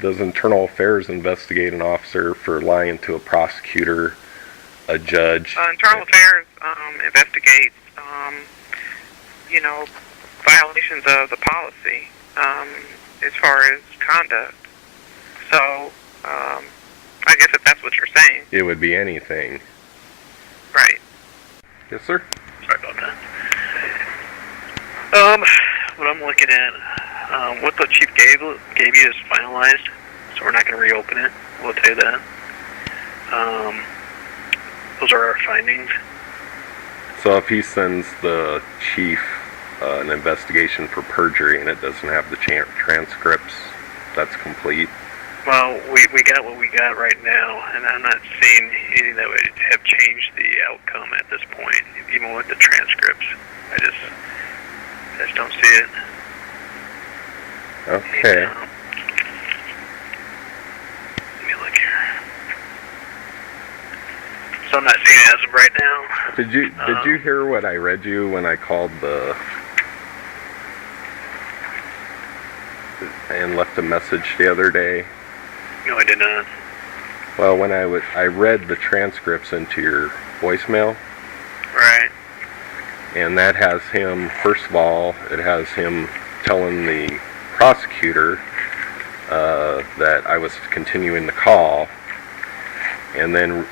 does Internal Affairs investigate an officer for lying to a prosecutor, a judge? Internal Affairs investigates, violations of the policy as far as conduct. So, I guess if that's what you're saying. It would be anything. Right. Yes, sir? Sorry about that. What I'm looking at, what the chief gave you is finalized, so we're not going to reopen it. We'll tell you that. Those are our findings. So if he sends the chief an investigation for perjury and it doesn't have the transcripts, that's complete? Well, we got what we got right now, and I'm not seeing anything that would have changed the outcome at this point, even with the transcripts. I just don't see it. Okay. Let me look here. So I'm not seeing it as of right now. Did you hear what I read you when I called and left a message the other day? No, I did not. Well, when I read the transcripts into your voicemail. Right. And that has him, first of all, it has him telling the prosecutor that I was continuing the call. And then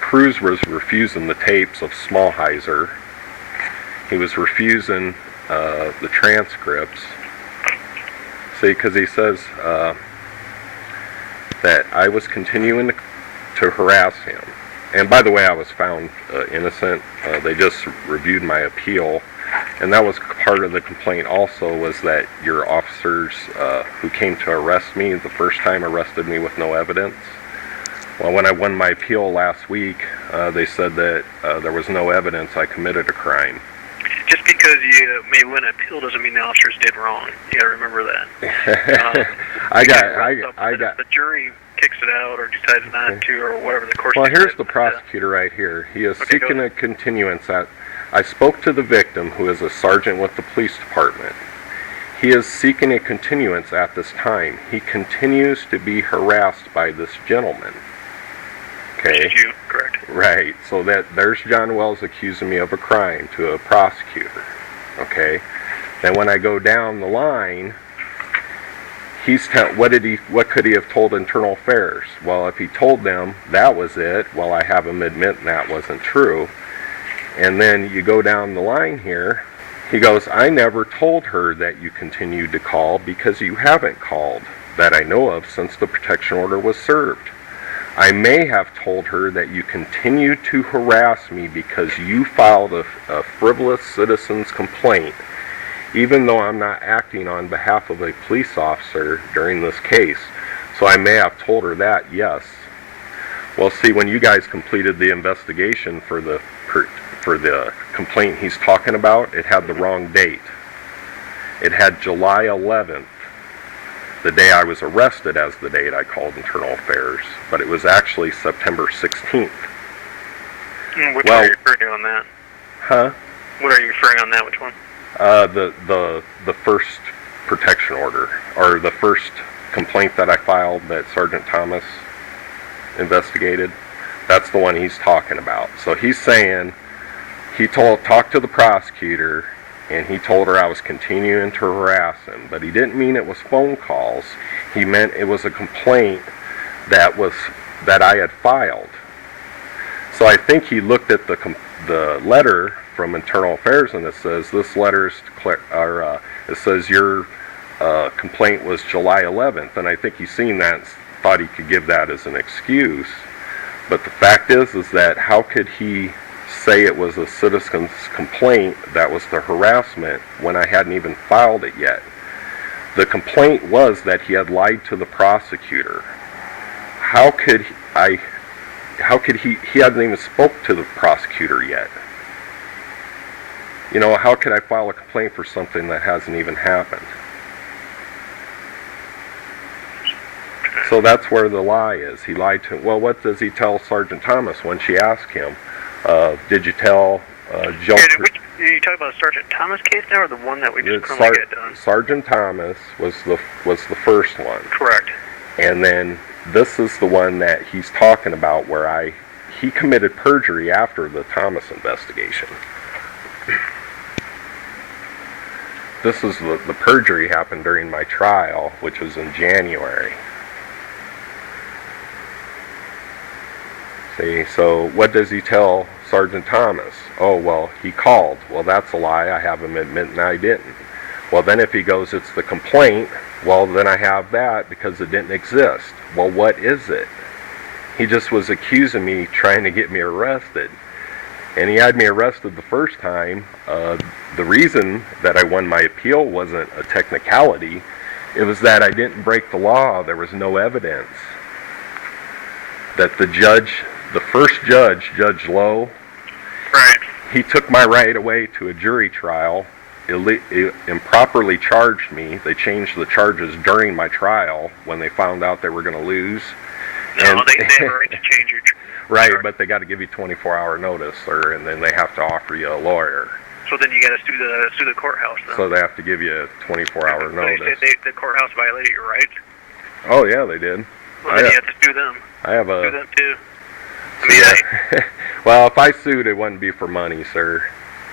Pruz was refusing the tapes of Smallheiser. He was refusing the transcripts. See, because he says that I was continuing to harass him. And by the way, I was found innocent. They just reviewed my appeal. And that was part of the complaint also, was that your officers who came to arrest me the first time arrested me with no evidence. Well, when I won my appeal last week, they said that there was no evidence I committed a crime. Just because you may win an appeal doesn't mean the officers did wrong. You gotta remember that. I got. The jury kicks it out or decides not to, or whatever the course. Well, here's the prosecutor right here. He is seeking a continuance at. I spoke to the victim, who is a sergeant with the police department. He is seeking a continuance at this time. He continues to be harassed by this gentleman. Okay. You, correct. Right. So there's John Wells accusing me of a crime to a prosecutor. Okay. Then when I go down the line, what could he have told Internal Affairs? Well, if he told them that was it, well, I have him admit that wasn't true. And then you go down the line here, he goes, I never told her that you continued to call because you haven't called, that I know of, since the protection order was served. I may have told her that you continued to harass me because you filed a frivolous citizen's complaint, even though I'm not acting on behalf of a police officer during this case. So I may have told her that, yes. Well, see, when you guys completed the investigation for the complaint he's talking about, it had the wrong date. It had July 11th, the day I was arrested, as the date I called Internal Affairs, but it was actually September 16th. Which are you referring to on that? Huh? What are you referring on that? Which one? The first protection order, or the first complaint that I filed that Sergeant Thomas investigated. That's the one he's talking about. So he's saying he talked to the prosecutor, and he told her I was continuing to harass him, but he didn't mean it was phone calls. He meant it was a complaint that I had filed. So I think he looked at the letter from Internal Affairs, and it says this letter it says your complaint was July 11th, and I think he's seen that and thought he could give that as an excuse. But the fact is that how could he say it was a citizen's complaint that was the harassment when I hadn't even filed it yet? The complaint was that he had lied to the prosecutor. How could he hadn't even spoke to the prosecutor yet? You know, how could I file a complaint for something that hasn't even happened? So that's where the lie is. He lied to him. Well, what does he tell Sergeant Thomas when she asked him, did you tell Joe? Are you talking about Sergeant Thomas case now, or the one that we just currently got done? Sergeant Thomas was the first one. Correct. And then this is the one that he's talking about where he committed perjury after the Thomas investigation. This is the perjury happened during my trial, which was in January. See, so what does he tell Sergeant Thomas? Oh, well, he called. Well, that's a lie. I have him admitting I didn't. Well, then if he goes, it's the complaint, well, then I have that because it didn't exist. Well, what is it? He just was accusing me, trying to get me arrested. And he had me arrested the first time. The reason that I won my appeal wasn't a technicality. It was that I didn't break the law. There was no evidence. That the first judge, Judge Lowe, Right. he took my right away to a jury trial, improperly charged me. They changed the charges during my trial when they found out they were going to lose. No, they have a right to change your. Right, but they got to give you 24-hour notice, sir, and then they have to offer you a lawyer. So then you got to sue the courthouse. Then. So they have to give you a 24-hour So notice. they said the courthouse violated your rights. Oh yeah, they did. Well, then you have to sue them. I have Sue a. them too. I mean, Yeah. Well, if I sued, it wouldn't be for money, sir.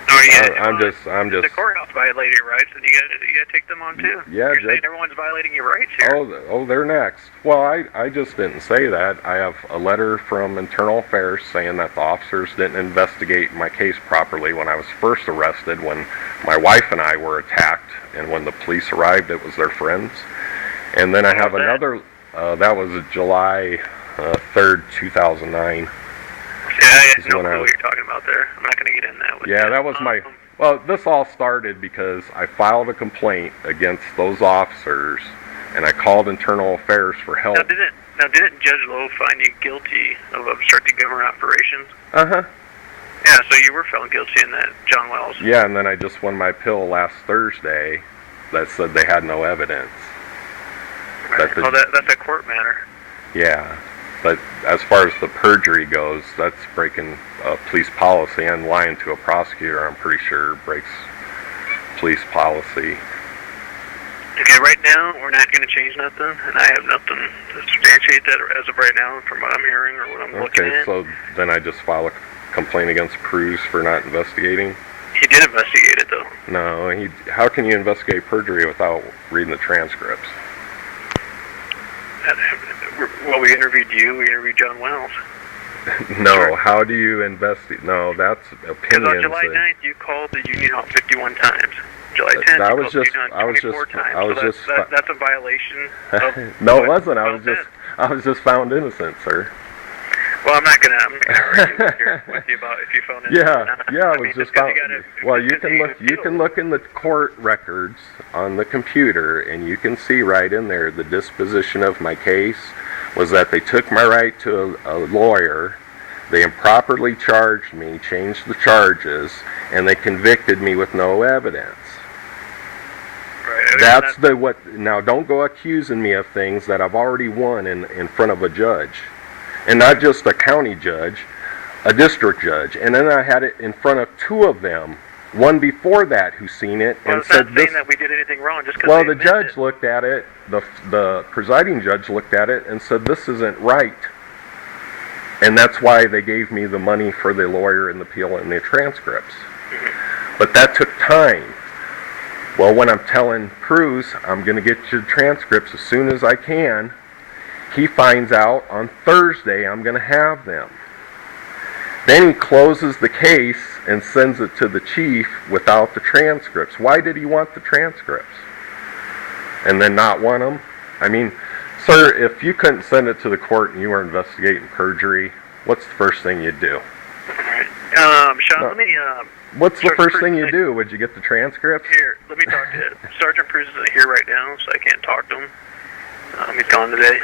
I'm just. The courthouse violated your rights, and you got to take them on too. Yeah, You're saying everyone's violating your rights here. Oh, they're next. Well, I just didn't say that. I have a letter from Internal Affairs saying that the officers didn't investigate my case properly when I was first arrested, when my wife and I were attacked, and when the police arrived, it was their friends. And then I have another. That was July 3rd, 2009. Yeah, I have no clue what you're talking about there. I'm not going to get in that with you. Yeah, that was my. Well, this all started because I filed a complaint against those officers, and I called Internal Affairs for help. Now, didn't Judge Lowe find you guilty of obstructing government operations? Uh-huh. Yeah, so you were found guilty in that, John Wells. Yeah, and then I just won my appeal last Thursday that said they had no evidence. Right. That's a court matter. Yeah, but as far as the perjury goes, that's breaking police policy, and lying to a prosecutor, I'm pretty sure, breaks police policy. Okay, right now, we're not going to change nothing, and I have nothing to substantiate that as of right now from what I'm hearing or what I'm looking at. Okay, so then I just file a complaint against Cruz for not investigating? He did investigate it, though. No, how can you investigate perjury without reading the transcripts? Well, we interviewed you, we interviewed John Wells. No, Sure. How do you investigate? No, that's opinions. Because on July 9th, you called the union out 51 times. July 10th, you called the union out 24 times. That's a violation of... No, it wasn't. I was just found innocent, sir. Well, I'm not gonna argue with you about if you found it. Yeah, I was just found. Well, you can look in the court records on the computer, and you can see right in there the disposition of my case was that they took my right to a lawyer, they improperly charged me, changed the charges, and they convicted me with no evidence. Right. Now, don't go accusing me of things that I've already won in front of a judge. And not just a county judge, a district judge. And then I had it in front of two of them, one before that who seen it and said this. Saying that we did anything wrong just because. Well, the judge looked at it, the presiding judge looked at it and said this isn't right. And that's why they gave me the money for the lawyer and the appeal and the transcripts. Mm-hmm. But that took time. Well, when I'm telling Cruz I'm going to get you the transcripts as soon as I can, he finds out on Thursday I'm going to have them. Then he closes the case and sends it to the chief without the transcripts. Why did he want the transcripts? And then not want them? I mean, sir, if you couldn't send it to the court and you were investigating perjury, what's the first thing you'd do? Sean, let me... What's the first thing you do? Would you get the transcripts? Here, let me talk to Sergeant Cruz isn't here right now, so I can't talk to him. He's gone today.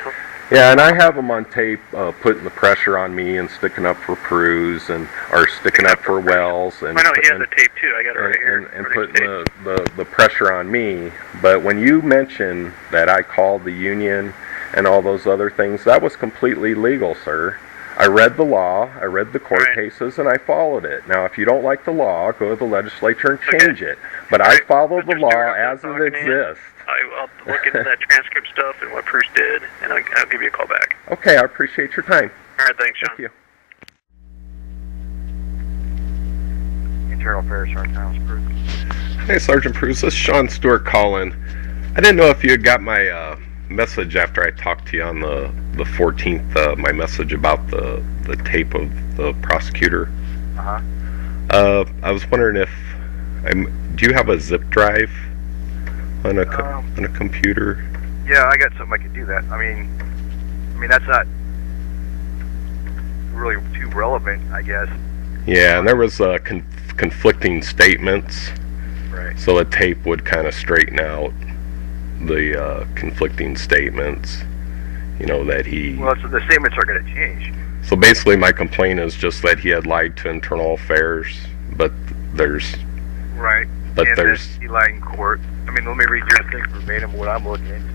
Yeah, and I have him on tape putting the pressure on me and sticking up for Cruz or sticking up for Wells. And I know, he has the tape too. I got it right here. And putting the pressure on me. But when you mention that I called the union and all those other things, that was completely legal, sir. I read the law, I read the court cases, and I followed it. Now, if you don't like the law, go to the legislature and change it. But I follow the law as it exists. I'll look into that transcript stuff and what Bruce did, and I'll give you a call back. Okay, I appreciate your time. All right, thanks, Sean. Thank you. Internal Affairs, Sergeant Thomas Bruce. Hey, Sergeant Bruce, this is Sean Stewart calling. I didn't know if you had got my message after I talked to you on the 14th, my message about the tape of the prosecutor. Uh-huh. I was wondering if, do you have a zip drive on a computer? Yeah, I got something I could do that. I mean that's not really too relevant, I guess. Yeah, and there was conflicting statements, Right. so a tape would kind of straighten out the conflicting statements, that he... Well, so the statements are going to change. So basically my complaint is just that he had lied to Internal Affairs, but there's... Right. But and there's... he lied in court. I mean, let me read your thing verbatim, what I'm looking into.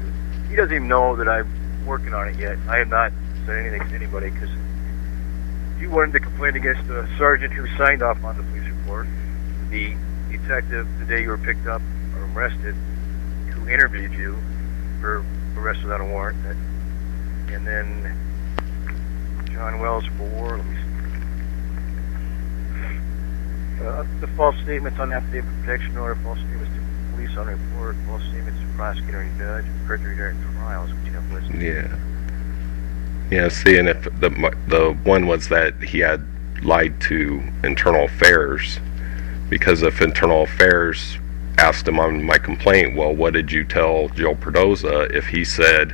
He doesn't even know that I'm working on it yet. I have not said anything to anybody, because you wanted to complain against the sergeant who signed off on the police report, the detective the day you were picked up or arrested, who interviewed you for arrest without a warrant, and then John Wells for, let me see, the false statements on affidavit of protection order, false statements to police on report, false statements to prosecutor and judge, perjury during trials, which you have listed. Yeah. Yeah, see, and if the one was that he had lied to Internal Affairs, because if Internal Affairs asked him on my complaint, well, what did you tell Joe Perdoza? If he said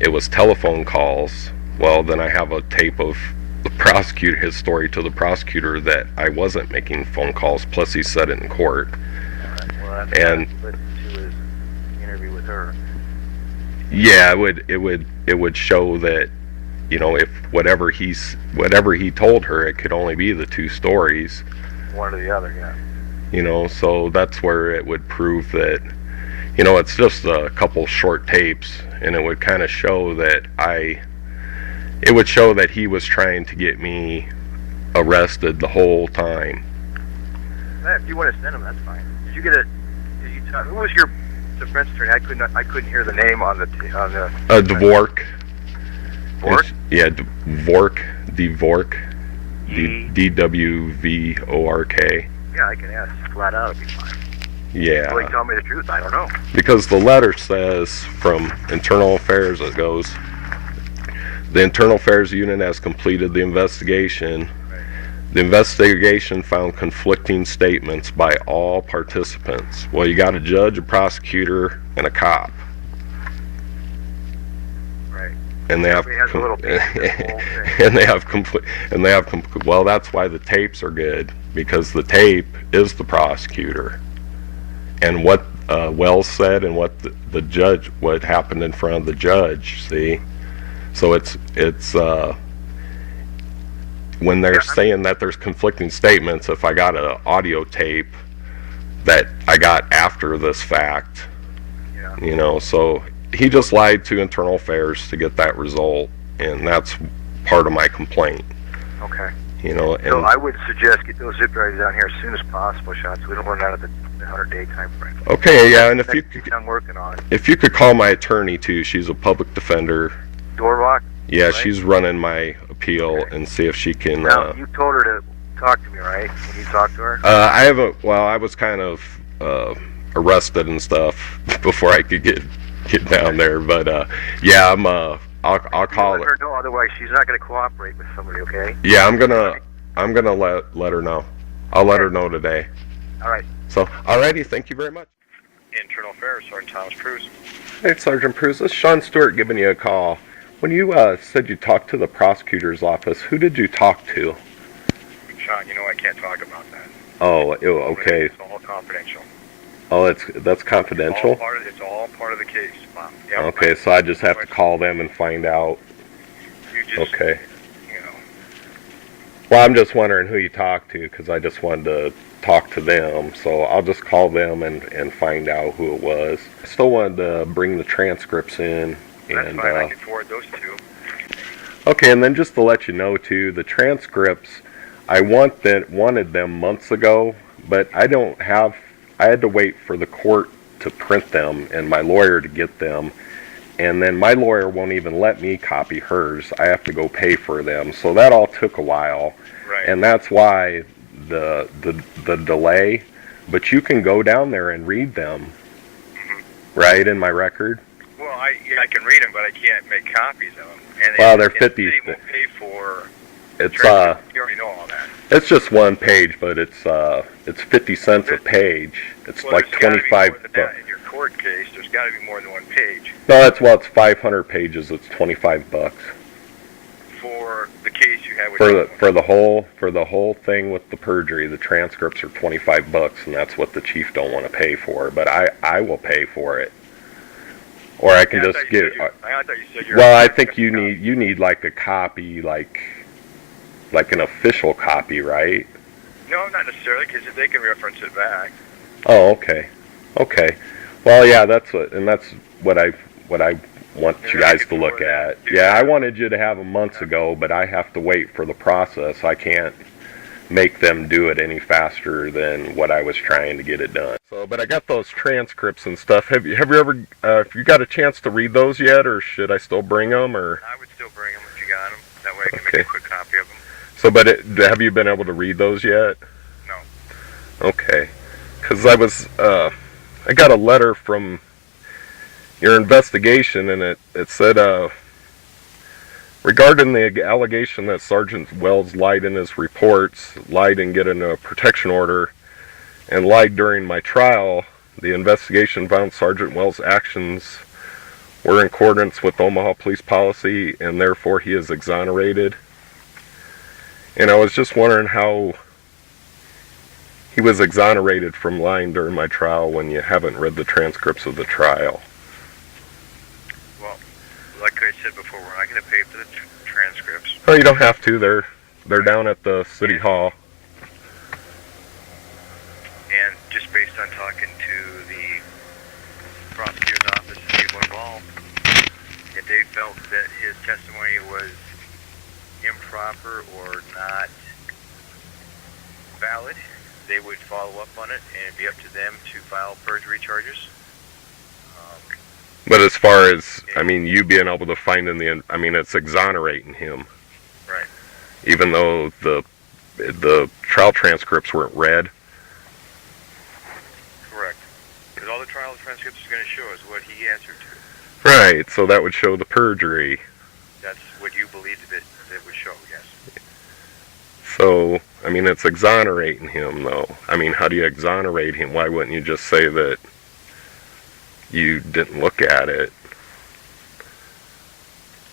it was telephone calls, well, then I have a tape of the prosecutor, his story to the prosecutor, that I wasn't making phone calls, plus he said it in court. Right. Well, that's And listen to his interview with her. yeah, it would show that, if whatever he told her, it could only be the two stories. One or the other, yeah. So that's where it would prove that, it's just a couple short tapes, and it would kind of show that it would show that he was trying to get me arrested the whole time. If you want to send him, that's fine. Did you who was your defense attorney? I couldn't hear the name on the Dvork. Dvork? Yeah, Dvork. Dvork. DWVORK. Yeah, I can ask flat out. It'd be fine. Yeah. Will he tell me the truth? I don't know. Because the letter says from Internal Affairs, it goes, the Internal Affairs Unit has completed the investigation. Right. The investigation found conflicting statements by all participants. Well, you got a judge, a prosecutor, and a cop. Right. And they have, He has a little piece of the whole thing. well, that's why the tapes are good, because the tape is the prosecutor. And what Wells said and what the judge, what happened in front of the judge, see? So it's when they're saying that there's conflicting statements, if I got an audio tape that I got after this fact, Yeah. So he just lied to Internal Affairs to get that result, and that's part of my complaint. Okay. And So I would suggest get those zip drives down here as soon as possible, Sean, so we don't run out of the 100-day time frame. okay, yeah, and if you I'm working on it. if you could call my attorney too, she's a public defender. Dorlock? Yeah, Right. She's running my appeal, and see if she can. Now, you told her to talk to me, right? When you talked to her? I haven't. Well, I was kind of arrested and stuff before I could get down there, but yeah, I'll call Let her. her know, otherwise she's not going to cooperate with somebody, okay? Yeah, I'm gonna let her know. I'll let her know today. All right. So, alrighty, thank you very much. Internal Affairs, Sergeant Thomas Cruz. Hey, Sergeant Cruz, this is Sean Stewart giving you a call. When you said you talked to the prosecutor's office, who did you talk to? Sean, I can't talk about that. Oh, okay. It's all confidential. Oh, that's confidential? It's all part of the case, Mom. Yep. Okay, so I just have to call them and find out. You just, Okay. Well, I'm just wondering who you talked to, because I just wanted to talk to them, so I'll just call them and find out who it was. I still wanted to bring the transcripts in. That's And, fine. I can forward those two. okay, and then just to let you know too, the transcripts, I wanted them months ago, but I had to wait for the court to print them and my lawyer to get them. And then my lawyer won't even let me copy hers. I have to go pay for them. So that all took a while. Right. And that's why the delay. But you can go down there and read them, right, in my record. Well, I can read them, but I can't make copies of them. And Well, they're and 50. The city won't pay for. It's You already know all that. it's just one page, but it's 50 cents a page. It's Well, like there's gotta be 25 more than bucks. that in your court case. There's got to be more than one page No, that's well, it's 500 pages. It's 25 bucks for the case you have with for the whole thing with the perjury. The transcripts are 25 bucks, and that's what the chief don't want to pay for. But I will pay for it, or I can just get. I thought you said you're. Well, I think you need like a copy, like an official copy, right? No, not necessarily, because they can reference it back. Oh, okay. Well, yeah, that's what I want you guys to look at. Yeah, I wanted you to have them months ago, but I have to wait for the process. I can't make them do it any faster than what I was trying to get it done. So, but I got those transcripts and stuff. Have you ever have you got a chance to read those yet, or should I still bring them, or? I would still bring them if you got them. That way I can Okay. make a quick copy of them. So, but have you been able to read those yet? No. Okay, because I got a letter from your investigation, and it said, regarding the allegation that Sergeant Wells lied in his reports, lied in getting a protection order, and lied during my trial, the investigation found Sergeant Wells' actions were in accordance with Omaha Police policy, and therefore he is exonerated. And I was just wondering how he was exonerated from lying during my trial when you haven't read the transcripts of the trial. Well, like I said before, we're not going to pay for the transcripts. Oh, you don't have to. They're down at the city hall. And just based on talking to the prosecutor's office and people involved, if they felt that his testimony was improper or not valid, they would follow up on it, and it'd be up to them to file perjury charges. But as far as, I mean, you being able to find it's exonerating him. Right. Even though the trial transcripts weren't read. Correct. Because all the trial transcripts is going to show is what he answered to. Right, so that would show the perjury. That's what you believed it would show, yes. So, I mean, it's exonerating him, though. I mean, how do you exonerate him? Why wouldn't you just say that you didn't look at it?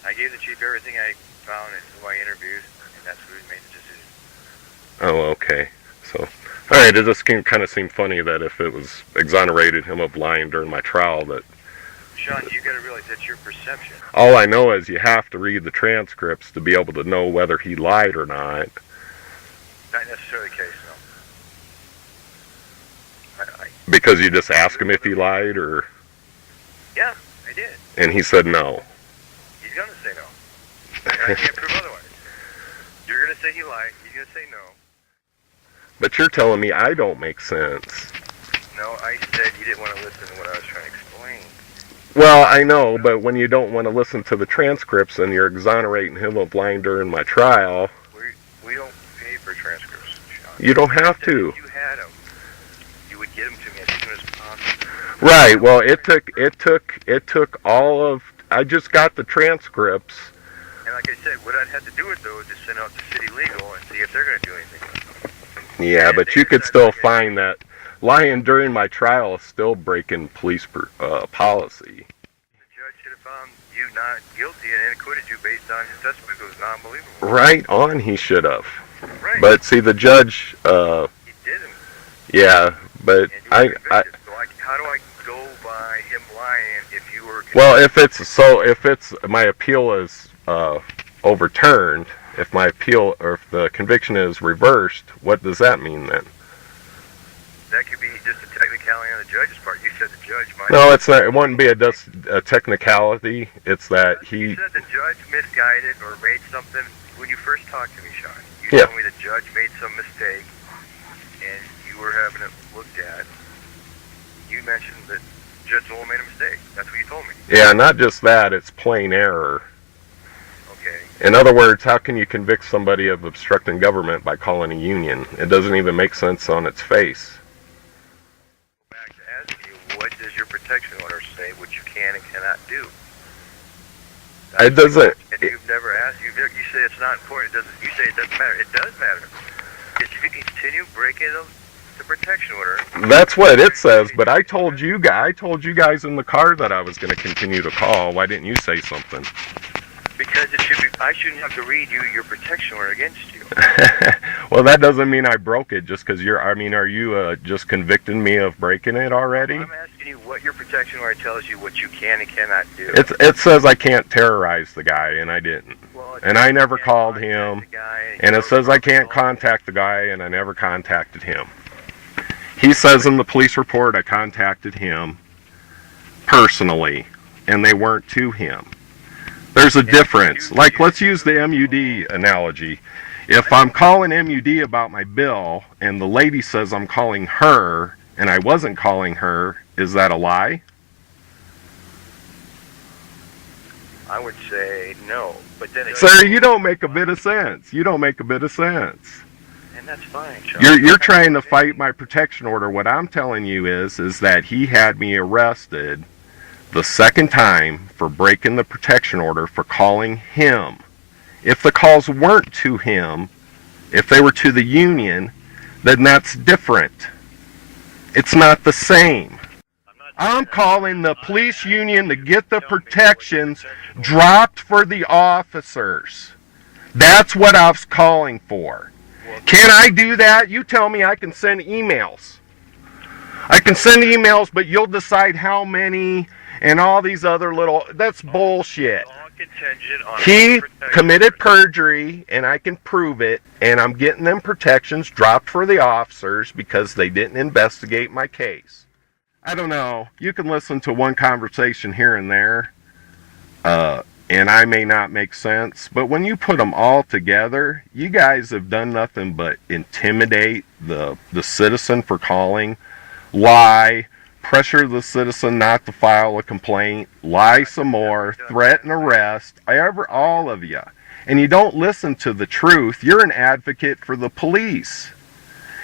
I gave the chief everything I found and who I interviewed, and that's who made the decision. Oh, okay. So, alright, it just kind of seemed funny that if it was exonerated him of lying during my trial, that... Sean, you got to realize that's your perception. All I know is you have to read the transcripts to be able to know whether he lied or not. Not necessarily the case, no. Because you just ask him if he lied, or... Yeah, I did. And he said no. He's going to say no. And I can't prove otherwise. You're going to say he lied. He's going to say no. But you're telling me I don't make sense. No, I said you didn't want to listen to what I was trying to explain. Well, I know, but when you don't want to listen to the transcripts and you're exonerating him of lying during my trial... We don't pay for transcripts, Sean. You don't have to. If you had them, you would get them to me as soon as possible. Right, well, it took all of... I just got the transcripts. And like I said, what I'd have to do with those is send out to city legal and see if they're going to do anything with them. Yeah, And but they you could decide still like find that lying during my trial is still breaking police policy. The judge should have found you not guilty and acquitted you based on his testimony. It was non-believable. Right on, he should have. Right. But see, the judge, He didn't. yeah, but And you were I, convicted. So how do I go by him lying if you were convicted? well, if it's my appeal is overturned, if my appeal or if the conviction is reversed, what does that mean then? That could be just a technicality on the judge's part. You said the judge might... No, it's not. It wouldn't be a technicality. It's that You he. said the judge misguided or made something... When you first talked to me, Sean, you Yeah. told me the judge made some mistake and you were having it looked at. You mentioned that Judge Lowell made a mistake. That's what you told me. Yeah, not just that, it's plain error. Okay. In other words, how can you convict somebody of obstructing government by calling a union? It doesn't even make sense on its face. Back to ask you, what does your protection order say? What you can and cannot do? It doesn't. And you've never asked. You say it's not important. It doesn't. You say it doesn't matter. It does matter. Because if you continue breaking the protection order. That's what it says. But I told you guys in the car that I was going to continue to call. Why didn't you say something? Because it should be. I shouldn't have to read you your protection order against you. Well, that doesn't mean I broke it just because you're. I mean, are you just convicting me of breaking it already? I'm asking you what your protection order tells you what you can and cannot do. It says I can't terrorize the guy, and I didn't. Well, And I never called him. And it says I can't contact the guy, and I never contacted him. He says in the police report I contacted him personally, and they weren't to him. There's a difference. Like, let's use the MUD analogy. If I'm calling MUD about my bill, and the lady says I'm calling her, and I wasn't calling her, is that a lie? I would say no. But then Sir, you don't make a bit of sense. You don't make a bit of sense. And that's fine, Sean. You're trying to fight my protection order. What I'm telling you is that he had me arrested the second time for breaking the protection order for calling him. If the calls weren't to him, if they were to the union, then that's different. It's not the same. I'm calling the police union to get the protections dropped for the officers. That's what I was calling for. Can I do that? You tell me I can send emails. I can send emails, but you'll decide how many and all these other little... That's bullshit. He committed perjury, and I can prove it, and I'm getting them protections dropped for the officers because they didn't investigate my case. I don't know. You can listen to one conversation here and there, and I may not make sense, but when you put them all together, you guys have done nothing but intimidate the citizen for calling, lie, pressure the citizen not to file a complaint, lie some more, threaten arrest, all of you. And you don't listen to the truth. You're an advocate for the police.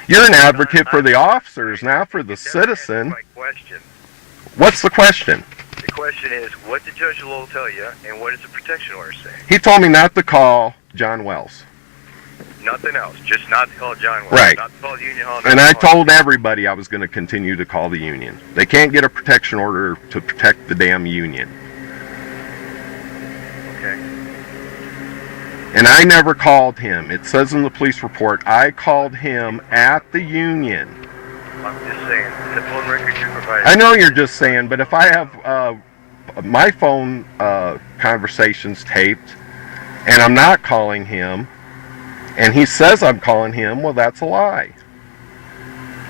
You're an advocate for the officers, not for the citizen. What's the question? The question is, what did Judge Lowell tell you, and what does the protection order say? He told me not to call John Wells. Nothing else, just not to call John Wells. Right. Not to call the union hall. And I told everybody I was going to continue to call the union. They can't get a protection order to protect the damn union. Okay. And I never called him. It says in the police report, I called him at the union. I'm just saying, the phone record you provided. I know you're just saying, but if I have my phone conversations taped, and I'm not calling him, and he says I'm calling him, well, that's a lie.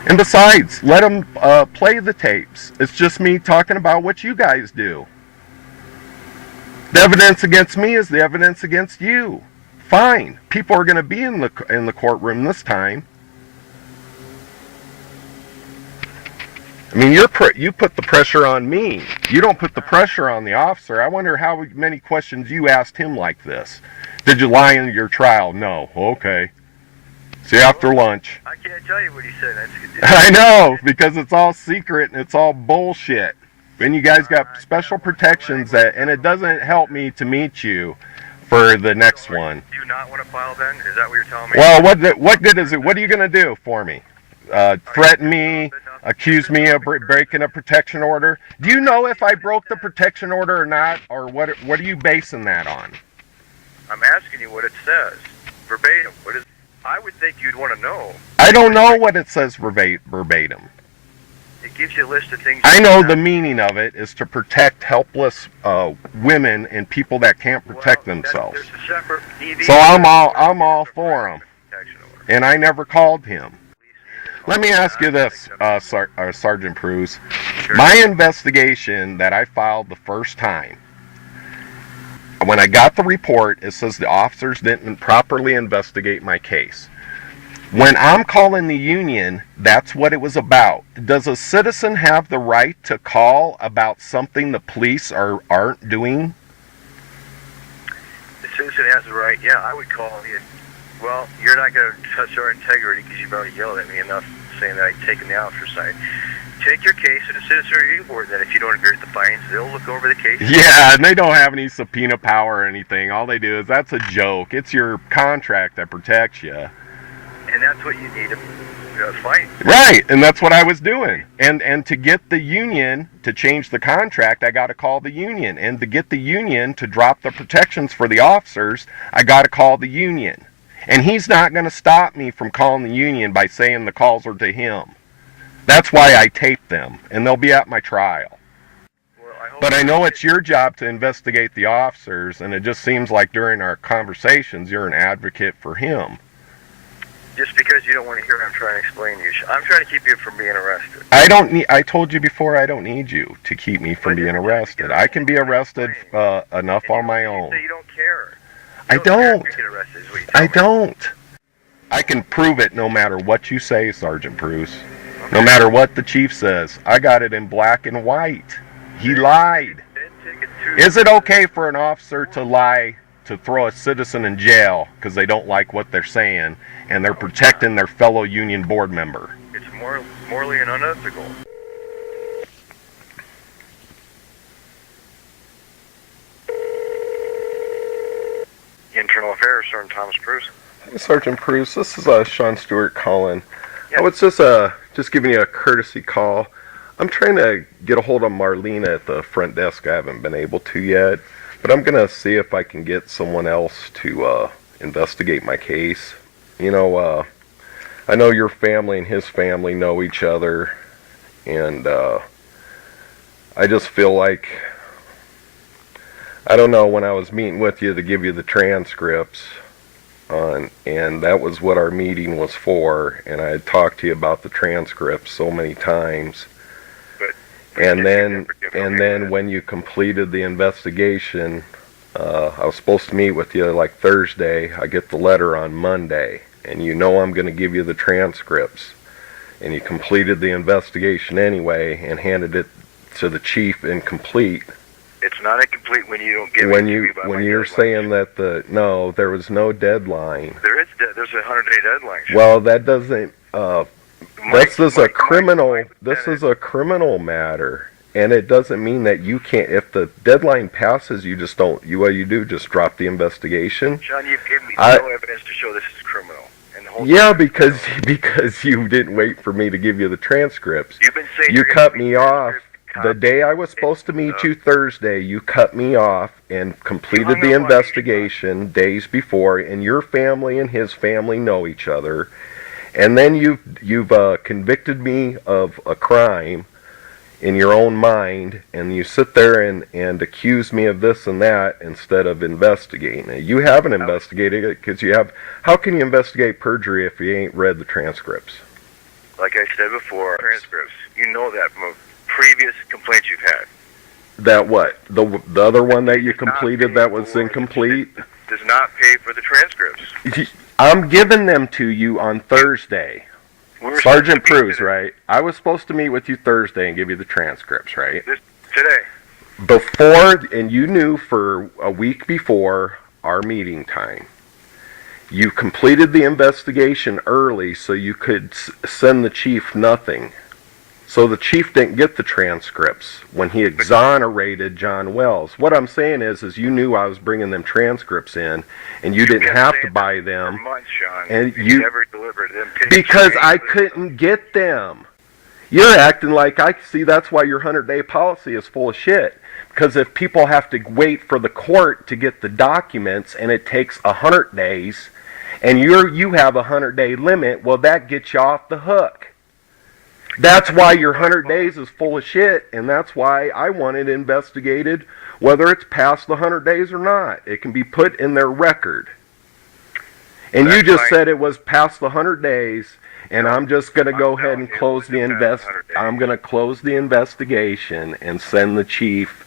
And besides, let him play the tapes. It's just me talking about what you guys do. The evidence against me is the evidence against you. Fine. People are going to be in the courtroom this time. I mean, you put the pressure on me. You don't put the pressure on the officer. I wonder how many questions you asked him like this. Did you lie in your trial? No. Okay. See you after lunch. I can't tell you what he said. I know, because it's all secret and it's all bullshit. And you guys got special protections and it doesn't help me to meet you for the next one. Do you not want to file then? Is that what you're telling me? Well, what good is it? What are you going to do for me? Threaten me? Accuse me of breaking a protection order? Do you know if I broke the protection order or not? Or what are you basing that on? I'm asking you what it says. Verbatim. I would think you'd want to know. I don't know what it says verbatim. It gives you a list of things. I know the meaning of it is to protect helpless women and people that can't protect themselves. So I'm all for them. And I never called him. Let me ask you this, Sergeant Pruse. Sure. My investigation that I filed the first time, when I got the report, it says the officers didn't properly investigate my case. When I'm calling the union, that's what it was about. Does a citizen have the right to call about something the police aren't doing? The citizen has the right. Yeah, I would call you. Well, you're not going to touch our integrity because you've already yelled at me enough saying that I've taken the officer's side. Take your case to the Citizen Review Board. Then, if you don't agree with the findings, they'll look over the case. Yeah, and they don't have any subpoena power or anything. All they do is, that's a joke. It's your contract that protects you. And that's what you need to fight. Right, and that's what I was doing. And to get the union to change the contract, I got to call the union. And to get the union to drop the protections for the officers, I got to call the union. And he's not going to stop me from calling the union by saying the calls are to him. That's why I taped them, and they'll be at my trial. But I know it's your job to investigate the officers, and it just seems like during our conversations you're an advocate for him. Just because you don't want to hear what I'm trying to explain to you. I'm trying to keep you from being arrested. I told you before, I don't need you to keep me from being arrested. I can be arrested enough on my own. You don't care. I don't. I don't. don't. I can prove it no matter what you say, Sergeant Bruce. No matter what the chief says. I got it in black and white. He lied. Is it okay for an officer to lie, to throw a citizen in jail because they don't like what they're saying and they're protecting their fellow union board member? It's morally and unethical. Internal Affairs, Sergeant Thomas Bruce. Sergeant Bruce, this is Sean Stewart calling. I was just giving you a courtesy call. I'm trying to get a hold of Marlena at the front desk. I haven't been able to yet, but I'm going to see if I can get someone else to investigate my case. You know, I know your family and his family know each other, and I just feel like, I don't know, when I was meeting with you to give you the transcripts, and that was what our meeting was for, and I had talked to you about the transcripts so many times. And then when you completed the investigation, I was supposed to meet with you like Thursday. I get the letter on Monday, and you know I'm going to give you the transcripts. And you completed the investigation anyway and handed it to the chief incomplete. It's not incomplete when you don't give when it you to me by when my you're deadline. saying that there was no deadline. There's a 100-day deadline. Well, that doesn't. This is a criminal. Mike, This is a criminal matter, and it doesn't mean that you can't. If the deadline passes, you just don't. What you do, just drop the investigation. John, you've given me no evidence to show this is criminal. And the whole Yeah, time- because you didn't wait for me to give you the transcripts. You've been saying You you're cut gonna me be off. transcript The copy. day I was supposed to meet you Thursday, you cut me off and completed the investigation days before, and your family and his family know each other. And then you've convicted me of a crime in your own mind, and you sit there and accuse me of this and that instead of investigating it. You haven't investigated it because you have. How can you investigate perjury if you ain't read the transcripts? Like I said before, transcripts. You know that from previous complaints you've had. That what? The other one that you Does not completed pay that was for- incomplete? Does not pay for the transcripts. I'm giving them to you on Thursday. We were Sergeant supposed to meet Cruz, today. right? I was supposed to meet with you Thursday and give you the transcripts, right? Today. Before, and you knew for a week before our meeting time, you completed the investigation early so you could send the chief nothing. So the chief didn't get the transcripts when he exonerated John Wells. What I'm saying is you knew I was bringing them transcripts in, and you didn't You've been have to saying buy that them. for months, Sean, and you you- never delivered them. Because I couldn't get them. You're acting like I see. That's why your 100-day policy is full of shit. Because if people have to wait for the court to get the documents, and it takes 100 days, and you have a 100-day limit, well, that gets you off the hook. That's why your 100 days is full of shit, and that's why I want it investigated, whether it's past the 100 days or not. It can be put in their record. And you That's just fine. said it was past the 100 days, and I'm just going to go ahead and close the I'm going to close the investigation and send the chief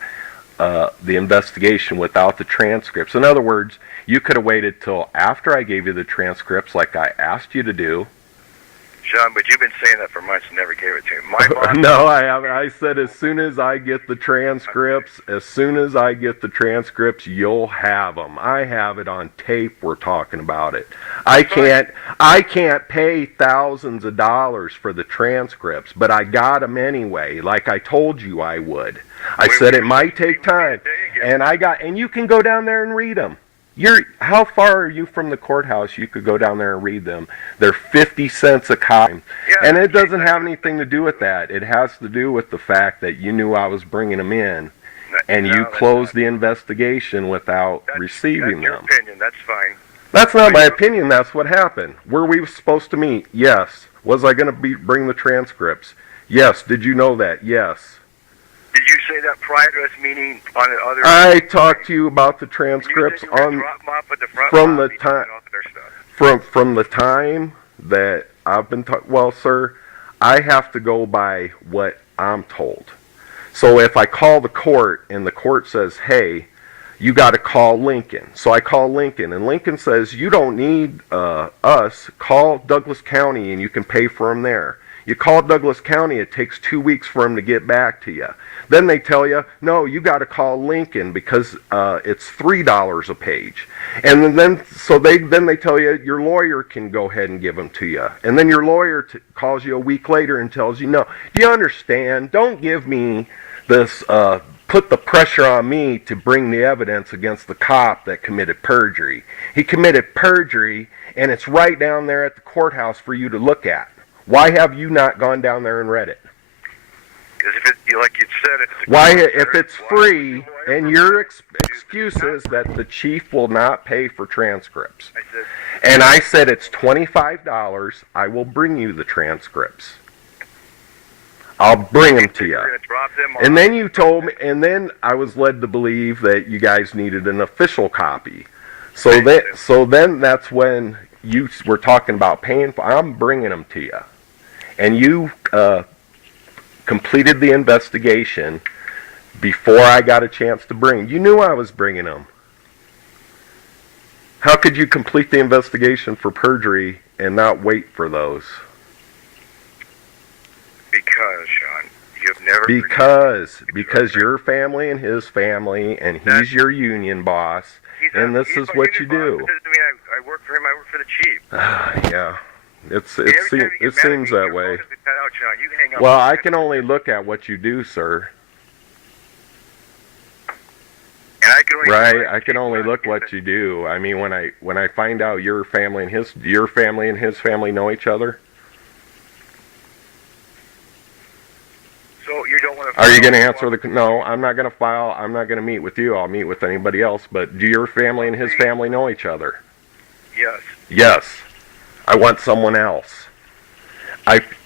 the investigation without the transcripts. In other words, you could have waited till after I gave you the transcripts like I asked you to do. Sean, but you've been saying that for months and never gave it to me. My boss, No, I haven't. I said as soon as I get the transcripts, you'll have them. I have it on tape. We're talking about it. I can't pay thousands of dollars for the transcripts, but I got them anyway, like I told you I would. I said it might take time, and you can go down there and read them. How far are you from the courthouse? You could go down there and read them. They're 50 cents a copy. Yeah, And it doesn't have anything to do with that. It has to do with the fact that you knew I was bringing them in, and you closed the investigation without receiving that's your them. opinion. That's fine. That's not my opinion. That's what happened. Were we supposed to meet? Yes. Was I going to bring the transcripts? Yes. Did you know that? Yes. Did you say that prior to us meeting on the other? I talked to you about the transcripts from the time that I've been talking. Well, sir, I have to go by what I'm told. So if I call the court and the court says, "Hey, you got to call Lincoln," so I call Lincoln, and Lincoln says, "You don't need us. Call Douglas County, and you can pay for them there." You call Douglas County, it takes 2 weeks for them to get back to you. Then they tell you, no, you got to call Lincoln because it's $3 a page. And then they tell you your lawyer can go ahead and give them to you. And then your lawyer calls you a week later and tells you no. Do you understand? Don't give me this, put the pressure on me to bring the evidence against the cop that committed perjury. He committed perjury, and it's right down there at the courthouse for you to look at. Why have you not gone down there and read it? Because like you said, If it's free, and your excuse is that the chief will not pay for transcripts. And I said it's $25, I will bring you the transcripts. I'll bring them to you. And then you told me, and then I was led to believe that you guys needed an official copy. So then that's when you were talking about paying for. I'm bringing them to you. And you completed the investigation before I got a chance to bring. You knew I was bringing them. How could you complete the investigation for perjury and not wait for those? Because, Sean, you've never... Because your family and his family, and he's your union boss, and this is what you do. That doesn't mean I work for him, I work for the chief. Yeah. It seems that way. Out, well, I can only look at what you do, sir. I can only look what you do. I mean, when I find out your family and his family know each other. So you don't want to. Are you going to answer the? No, I'm not going to file. I'm not going to meet with you. I'll meet with anybody else. But do your family and his family know each other? Yes. Yes. I want someone else.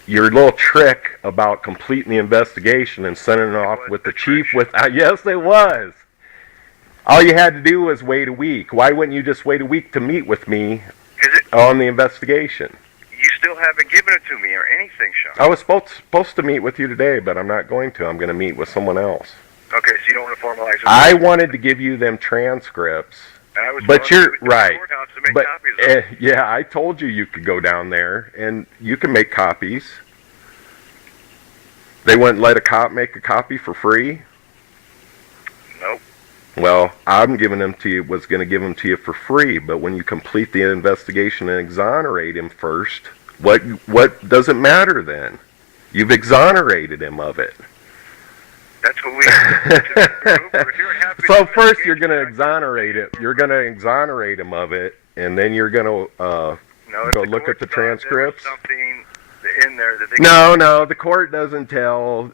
Your little trick about completing the investigation and sending it off with the chief with... yes, it was. All you had to do was wait a week. Why wouldn't you just wait a week to meet with me on the investigation? You still haven't given it to me or anything, Sean. I was supposed to meet with you today, but I'm not going to. I'm going to meet with someone else. Okay, so you don't want to formalize it? I wanted to give you them transcripts. But you're right. But yeah, I told you could go down there and you can make copies. They wouldn't let a cop make a copy for free? Nope. Well, I'm giving them to you. Was going to give them to you for free, but when you complete the investigation and exonerate him first, what does it matter then? You've exonerated him of it. That's what we. So first, you're going to exonerate it. You're going to exonerate him of it, and then you're going to go look at the transcripts. Something in there that they No, the court doesn't tell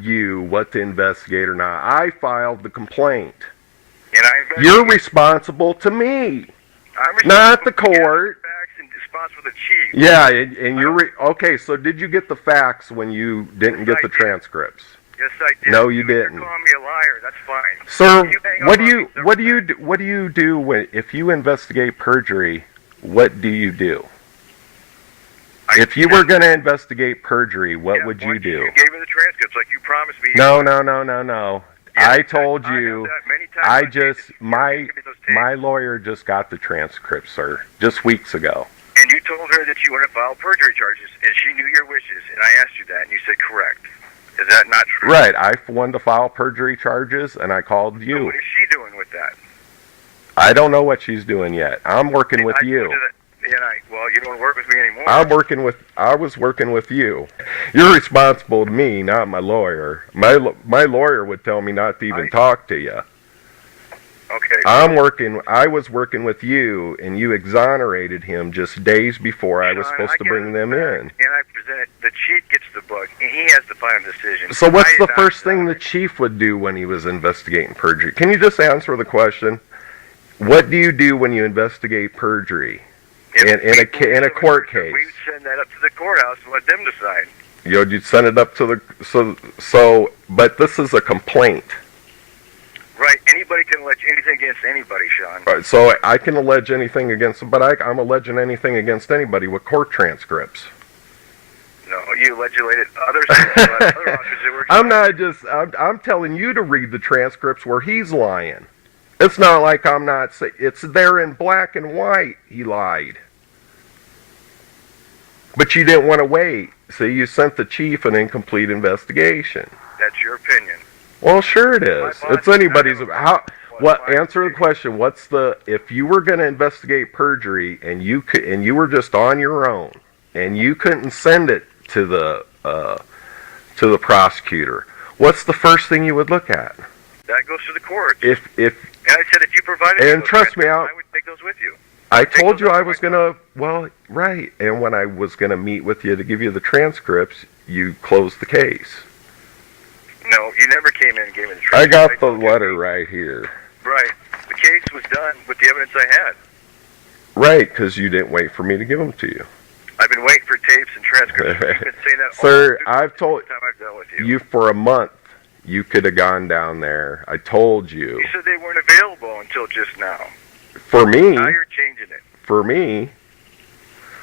you what to investigate or not. I filed the complaint. You're responsible to me, not the court. Responsible to the chief. Yeah, and you're okay. So did you get the facts when you didn't get the transcripts? Yes, I did. No, you didn't. You're calling me a liar. That's fine. Sir, what do you do when, if you investigate perjury? What do you do? If you were going to investigate perjury, what would you do? You gave me the transcripts like you promised me. No. I told I know you. that many times I on just tapes. You my give me those tapes. my lawyer just got the transcript, sir, just weeks ago. And you told her that you want to file perjury charges, and she knew your wishes, and I asked you that, and you said correct. Is that not true? Right. I wanted to file perjury charges, and I called So you. what is she doing with that? I don't know what she's doing yet. I'm working with I you. told her that, well, you don't work with me anymore. I was working with you. You're responsible to me, not my lawyer. My lawyer would tell me not to even talk to you. Okay. I was working with you, and you exonerated him just days before I was Sean, supposed to bring them in. And I presented, the chief gets the book, and he has the final decision. So what's I the adopted first thing the that. chief would do when he was investigating perjury? Can you just answer the question? What do you do when you investigate perjury in a court case? We send that up to the courthouse and let them decide. You'd send it up to the but this is a complaint. Right. Anybody can allege anything against anybody, Sean. Right, so I can allege anything against, but I'm alleging anything against anybody with court transcripts. No, you legislated others. Other officers that were. I'm telling you to read the transcripts where he's lying. It's not like I'm not saying, it's there in black and white, he lied. But you didn't want to wait, so you sent the chief an incomplete investigation. That's your opinion. Well, sure it is. My boss- It's anybody's. What? my Answer the question. If you were going to investigate perjury and you were just on your own and you couldn't send it to the prosecutor, what's the first thing you would look at? That goes to the court. If And I said if you provided And those trust me, transcripts, I would take those with you. I Take told those you up I to was my going to, right, and when I was going to meet with you to give you the transcripts, you closed the case. No, you never came in and gave me the I transcripts. got the told you. letter right here. Right. The case was done with the evidence I had. Right, because you didn't wait for me to give them to you. I've been waiting for tapes and transcripts. You've been saying that Sir, all I've told the time I've dealt with you. you for a month. You could have gone down there. I told you. You said they weren't available until just now. For me, Now you're changing it. for me,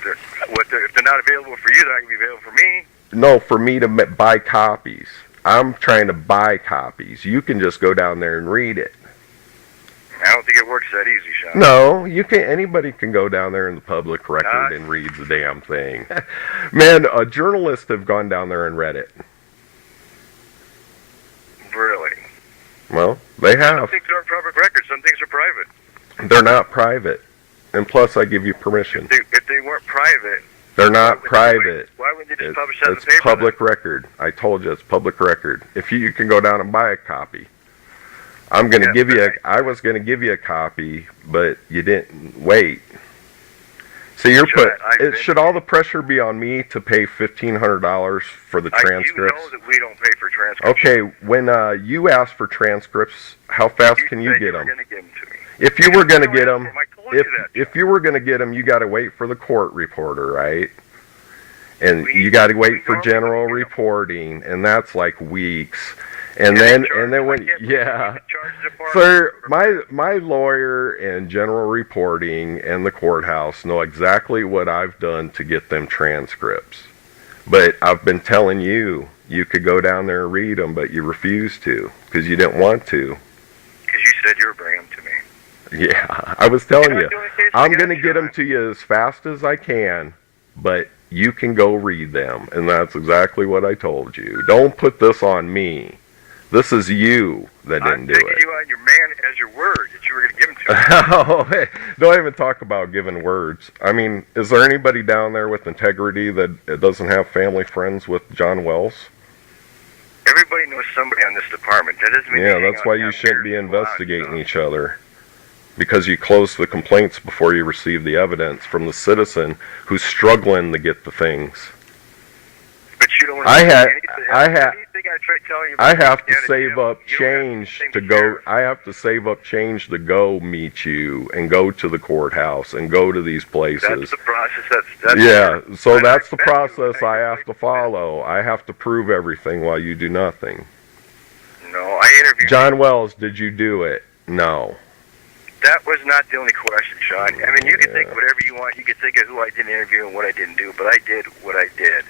If they're not available for you, they're not going to be available for me. no, for me to buy copies. I'm trying to buy copies. You can just go down there and read it. I don't think it works that easy, Sean. No, you can. Anybody can go down there in the public record and read the damn thing. Man, journalists have gone down there and read it. Really? Well, they Some have. things are public records. Some things are private. They're not private. And plus, I give you permission. If they weren't private, They're not why would private. Why wouldn't they just publish that in the It's paper? public record. I told you it's public record. If you can go down and buy a copy. I'm going to Yeah, give you right. I was going to give you a copy, but you didn't wait. So should all the pressure be on me to pay $1,500 for the transcripts? You know that we don't pay for transcripts. Okay, when you ask for transcripts, how fast You can you said get you were them? gonna give them to me. If you were going to I get told them, you that. if you were going to get them, you got to wait for the court reporter, right? And We- you got to wait we for normally general wouldn't get 'em. reporting, and that's like weeks. And Yeah, then they charge- when I can't believe yeah. the charge department- Sir, my lawyer and general reporting and the courthouse know exactly what I've done to get them transcripts. But I've been telling you could go down there and read them, but you refused to because you didn't want to. Because you said you were bringing them to me. Yeah, I was telling You're you. not doing cases I'm against going to you, get them right? to you as fast as I can, but you can go read them. And that's exactly what I told you. Don't put this on me. This is you that I'm didn't do taking it. you on your man as your word that you were going to give them to me. Oh, hey, don't even talk about giving words. I mean, is there anybody down there with integrity that doesn't have family friends with John Wells? Everybody knows somebody on this department. That doesn't mean Yeah, they hang that's out why and you have shouldn't be beers and go out and investigating stuff. each other. Because you close the complaints before you receive the evidence from the citizen who's struggling to get the things. But you don't want I to had- anything I had- I try telling you I about have to Christianity, save you don't- up you don't have change anything to go. share. I have to save up change to go meet you and go to the courthouse and go to these places. That's the process. That's Yeah, so I that's the expect you process to I take have it to like follow. I have to prove everything while you do nothing. No, I interviewed. John Wells, did you do it? No. That was not the only question, Sean. I mean, you can think Yeah. whatever you want. You can think of who I didn't interview and what I didn't do, but I did what I did.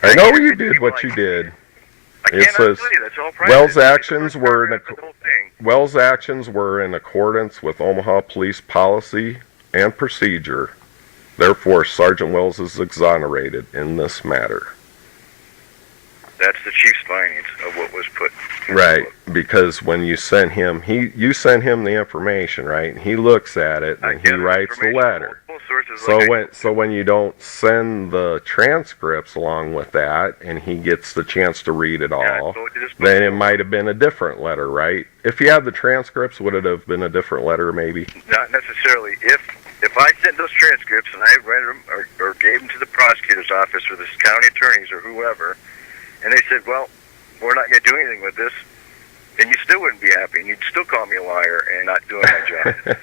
I know you interviewed did people what you like did. I It cannot says, tell you. That's all private. Wells' It's the actions first were in paragraph of the whole thing. Wells' actions were in accordance with Omaha Police policy and procedure. Therefore, Sergeant Wells is exonerated in this matter. That's the chief's findings of what was put. In the Right, book. because when you sent him, you sent him the information, right? And he looks at it I and he gathered writes the information from letter. multiple sources, So like when you don't send the transcripts along with that, and he gets the chance to read it I all, told you this then it before. might have been a different letter, right? If you had the transcripts, would it have been a different letter, maybe? Not necessarily. If I sent those transcripts and I read them or gave them to the prosecutor's office or the county attorneys or whoever, and they said, well, we're not going to do anything with this, then you still wouldn't be happy, and you'd still call me a liar and not doing my job.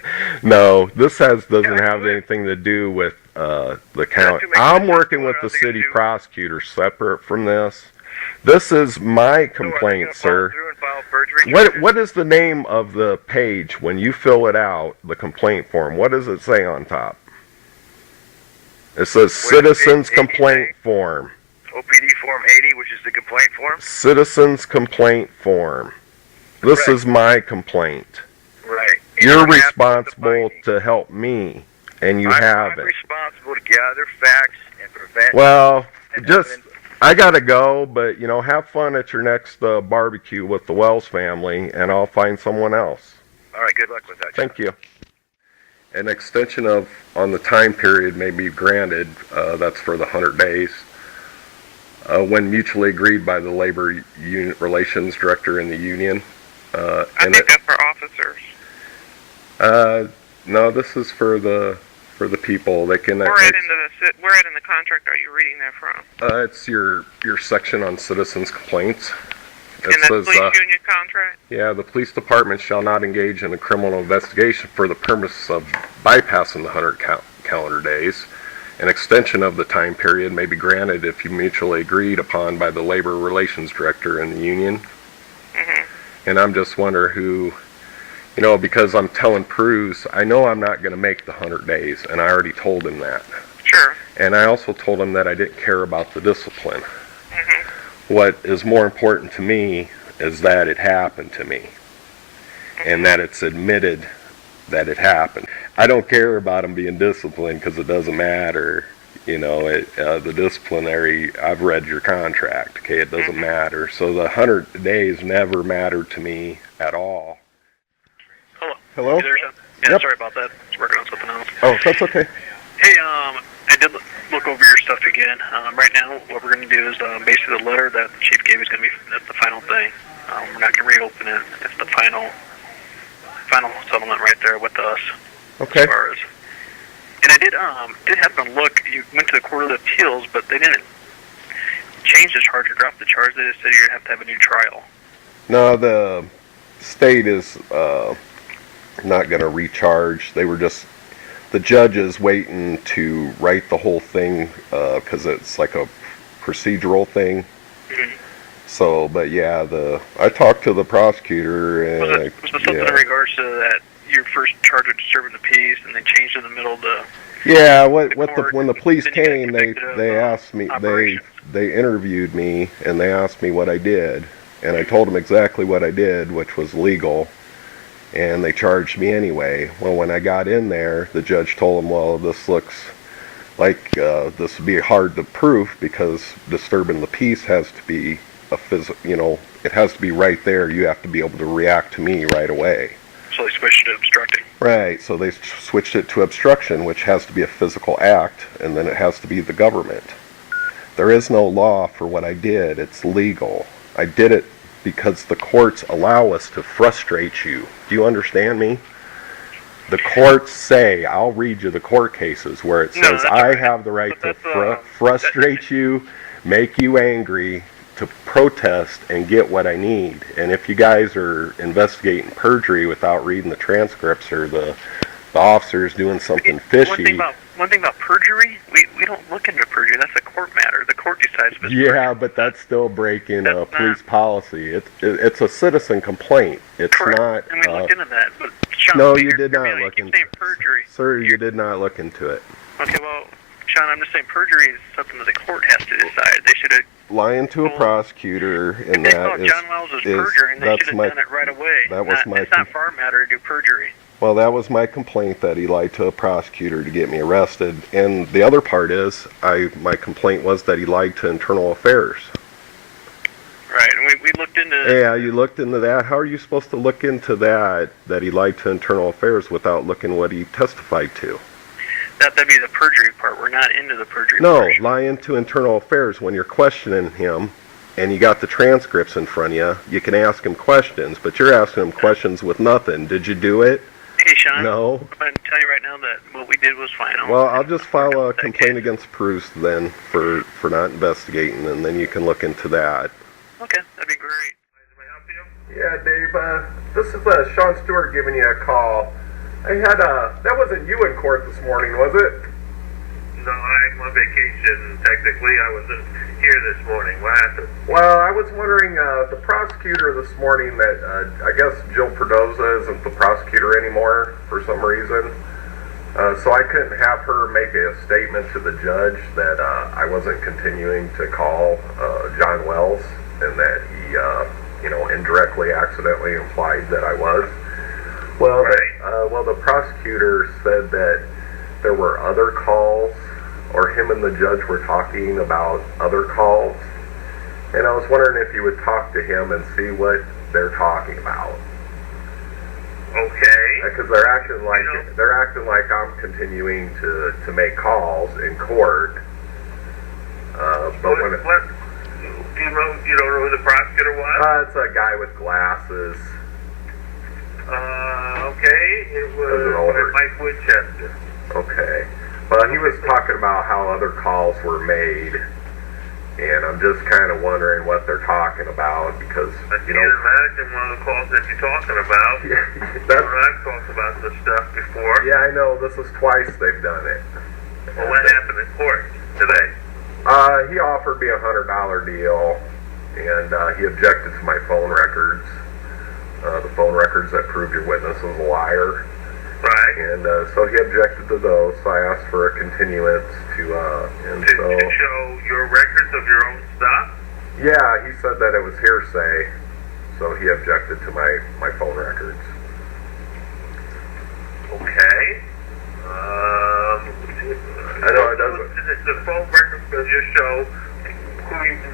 No, this doesn't Yeah, have good. anything to do with the county. too many I'm questions. working What with the else are you city gonna do? prosecutor separate from this. This is my So are they complaint, gonna sir. follow through and file perjury What charges? is the name of the page when you fill it out, the complaint form? What does it say on top? It says Citizens page Complaint 80? Form. OPD Form 80, which is the complaint form? Citizens Complaint Form. This Correct. is my complaint. Right. You're don't have to put the responsible findings. to help me, and you I'm haven't. responsible to gather facts and prevent. Well, and just evidence. I gotta go, but have fun at your next barbecue with the Wells family, and I'll find someone else. All right, good luck with that. Thank you. An extension on the time period may be granted. That's for the 100 days. When mutually agreed by the labor relations director in the union. I think that's for officers. No, this is for the people. They can. Where at in the contract are you reading that from? It's your section on citizens' complaints. It In the says, police union contract? yeah, the police department shall not engage in a criminal investigation for the purpose of bypassing the 100 calendar days. An extension of the time period may be granted if you mutually agreed upon by the labor relations director in the union. Mm-hmm. And I'm just wondering who, because I'm telling Pruse, I know I'm not going to make the 100 days, and I already told him that. Sure. And I also told him that I didn't care about the discipline. Mm-hmm. What is more important to me is that it happened to me, and that it's admitted that it happened. I don't care about him being disciplined because it doesn't matter. The disciplinary, I've read your contract, okay? It doesn't matter. So the 100 days never mattered to me at all. Hello? You there, Sean? Yeah, Yep. sorry about that. I was working on something else. Oh, that's okay. Hey, I did look over your stuff again. Right now, what we're going to do is basically the letter that the chief gave is going to be that's the final thing. We're not going to reopen it. It's the final settlement right there with us. Okay. As far as, and I did happen to look. You went to the Court of Appeals, but they didn't change the charge or drop the charge. They just said you're going to have to have a new trial. No, the state is not going to recharge. They were just, the judge is waiting to write the whole thing because it's like a procedural thing. Mhm. So, but yeah, I talked to the prosecutor and Was there something in regards to that? Your first charge of disturbing the peace, and they changed in the middle of the. yeah, court, when the police then you got came, they convicted of, asked me, operation. they interviewed me and they asked me what I did, and I told them exactly what I did, which was legal, and they charged me anyway. Well, when I got in there, the judge told them, well, this looks like this would be hard to prove because disturbing the peace has to be it has to be right there. You have to be able to react to me right away. So they switched to obstructing. Right, so they switched it to obstruction, which has to be a physical act, and then it has to be the government. There is no law for what I did. It's legal. I did it because the courts allow us to frustrate you. Do you understand me? The courts say, I'll read you the court cases where it No, says that's I right. have the right But to that's, frustrate you, make you angry, to protest and get what I need. And if you guys are investigating perjury without reading the transcripts or the officers doing something fishy. One thing about perjury, we don't look into perjury. That's a court matter. The court decides if it's Yeah, perjury. but that's still breaking That's police policy. It's a citizen complaint. It's correct. not. And we looked into that. But Sean, No, see, you you're- did you're not being- look you keep into saying perjury. Sir, you did not look into it. Okay, well, Sean, I'm just saying perjury is something that the court has to decide. They should have. lying to a prosecutor, and They that called is, John Wells as perjury, and they that's should have my, done it right away. that was my It's not far matter to do perjury. well, that was my complaint, that he lied to a prosecutor to get me arrested. And the other part is, my complaint was that he lied to Internal Affairs. Right, and we looked into Yeah, you looked into that. How are you supposed to look into that he lied to Internal Affairs without looking what he testified to? that'd be the perjury part. We're not into the perjury No, portion. lying to Internal Affairs when you're questioning him and you got the transcripts in front of you, you can ask him questions, but you're asking him questions with nothing. Did you do it? Hey, Sean. No. I'm going to tell you right now that what we did was fine. Well, I'll just file a complaint against Proust then for not investigating, and then you can look into that. Okay, that'd be great. Yeah, Dave, this is Sean Stewart giving you a call. I had that wasn't you in court this morning, was it? No, I'm on vacation, technically. I wasn't here this morning. What happened? Well, I was wondering, the prosecutor this morning that, I guess Jill Perdoza isn't the prosecutor anymore for some reason. So I couldn't have her make a statement to the judge that I wasn't continuing to call John Wells and that he, indirectly, accidentally implied that I was. Well, Right. The prosecutor said that there were other calls, or him and the judge were talking about other calls, and I was wondering if you would talk to him and see what they're talking about. Okay. Because they're acting like I'm continuing to make calls in court. But when What? You don't know who the prosecutor was? it's a guy with glasses. Okay. It As an older- was Mike Winchester. Okay. Well, he was talking about how other calls were made, and I'm just kind of wondering what they're talking about because, I can't imagine one of the calls that you're talking about. that's, I've talked about this stuff before. yeah, I know. This is twice they've done it. Well, what happened in court today? He offered me $100 deal, and he objected to my phone records. The phone records that prove your witness is a liar. Right. And so he objected to those, so I asked for a continuance to show your records of your own stuff? yeah, he said that it was hearsay, so he objected to my phone records. Okay. I know it doesn't. The phone records will just show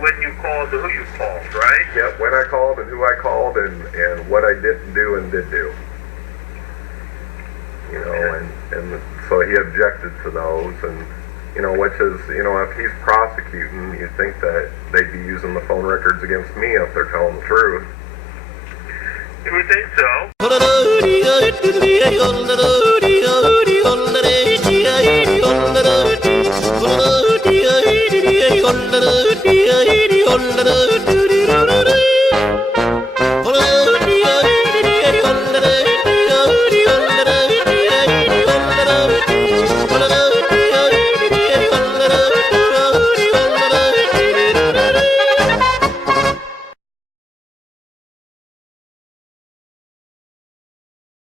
when you called and who you called, right? Yep, when I called and who I called and what I didn't do and did do. And so he objected to those, and which is, if he's prosecuting, you'd think that they'd be using the phone records against me if they're telling the truth. You would think so.